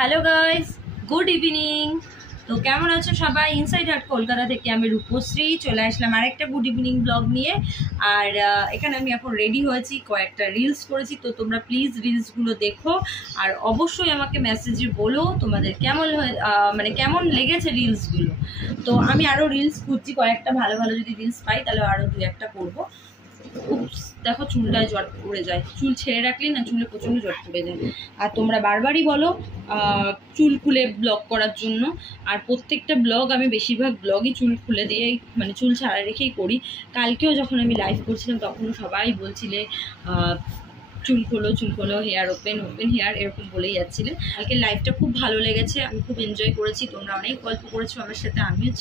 Hello guys, good evening. তো কেমন আছো সবাই? ইনসাইড হার্ট কলকাতা থেকে আমি রূপশ্রী চলে আসলাম আরেকটা গুড ইভিনিং ব্লগ নিয়ে। আর এখানে আমি এখন রেডি হয়েছি, কয়েকটা রিলস করেছি। তো তোমরা প্লিজ রিলসগুলো দেখো আর অবশ্যই আমাকে মেসেজে বলো তোমাদের কেমন লেগেছে রিলসগুলো। তো আমি আরও রিলস খুঁজছি, কয়েকটা ভালো ভালো যদি রিলস পাই তাহলে আরও দু একটা করবো। দেখো চুলটায় জট পড়ে যায়, চুল ছেড়ে রাখলে না চুলে প্রচণ্ড জট পড়ে যায়। আর তোমরা বারবারই বলো চুল খুলে ব্লগ করার জন্য। আর প্রত্যেকটা ব্লগ আমি বেশিরভাগ ব্লগই চুল খুলে দিয়েই চুল ছাড়া রেখেই করি। কালকেও যখন আমি লাইভ করছিলাম তখনও সবাই বলছিলে চুল খোলো, হেয়ার ওপেন হেয়ার এরকম বলেই যাচ্ছিলে। কালকে লাইভটা খুব ভালো লেগেছে, আমি খুব এনজয় করেছি। তোমরা অনেক গল্প করেছো আমার সাথে, আমিও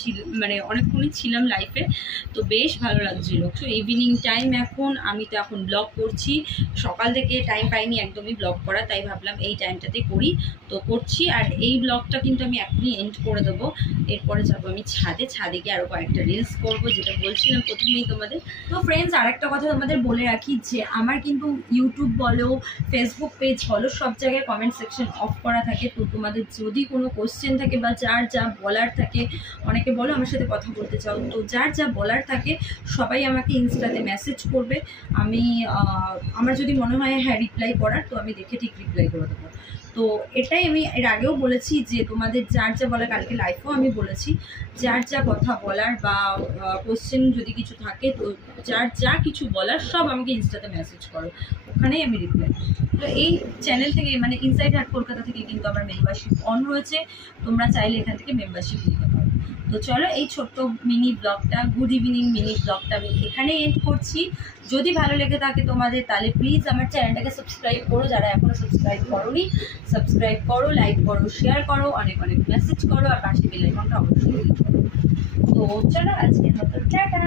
অনেকক্ষণই ছিলাম লাইভে, তো বেশ ভালো লাগছিল। তো ইভিনিং টাইম আমি তো এখন ব্লগ করছি, সকাল থেকে টাইম পাইনি একদমই ব্লগ করা, তাই ভাবলাম এই টাইমটাতে করি, তো করছি। আর এই ব্লগটা কিন্তু আমি এখনই এন্ড করে দেবো। এরপরে যাবো আমি ছাদে গিয়ে আরও কয়েকটা রিলস করবো, যেটা বলছিলাম প্রথমেই তোমাদের। তো ফ্রেন্ডস, আরেকটা কথা তোমাদের বলে রাখি যে আমার কিন্তু ইউটিউব বলো, ফেসবুক পেজ বলো, সব জায়গায় কমেন্ট সেকশন অফ করা থাকে। তো তোমাদের যদি কোনো কোশ্চেন থাকে বা যার যা বলার থাকে, অনেকে বলো আমার সাথে কথা বলতে চাও, তো যার যা বলার থাকে সবাই আমাকে ইনস্টাতে মেসেজ করবে। আমার যদি মনে হয় হ্যাঁ রিপ্লাই করার, তো আমি দেখে ঠিক রিপ্লাই করে দেবো। তো এটাই আমি এর আগেও বলেছি যে তোমাদের যার যা বলার, কালকে লাইভেও আমি বলেছি, যার যা কথা বলার বা কোশ্চেন যদি কিছু থাকে, তো যার যা কিছু বলার সব আমাকে ইনস্টাতে মেসেজ করো, ওখানেই আমি রিপ্লাই। তো এই চ্যানেল থেকে ইনসাইড হার্ট কলকাতা থেকে কিন্তু আমার মেম্বারশিপ অন হয়েছে, তোমরা চাইলে এখান থেকে মেম্বারশিপ নিতে পারো। তো চলো, এই ছোট্ট মিনি ব্লগটা, গুড ইভিনিং মিনি ব্লগটা আমি এখানে এন্ড করছি। যদি ভালো লেগে থাকে তোমাদের, তাহলে প্লিজ আমার চ্যানেলটাকে সাবস্ক্রাইব করো, যারা এখনও সাবস্ক্রাইব করোনি সাবস্ক্রাইব করো, লাইক করো, শেয়ার করো, অনেক অনেক মেসেজ করো, আর পাশে বেল আইকনটা অবশ্যই ক্লিক করো। তো চলো, আজকের মতো টাটা।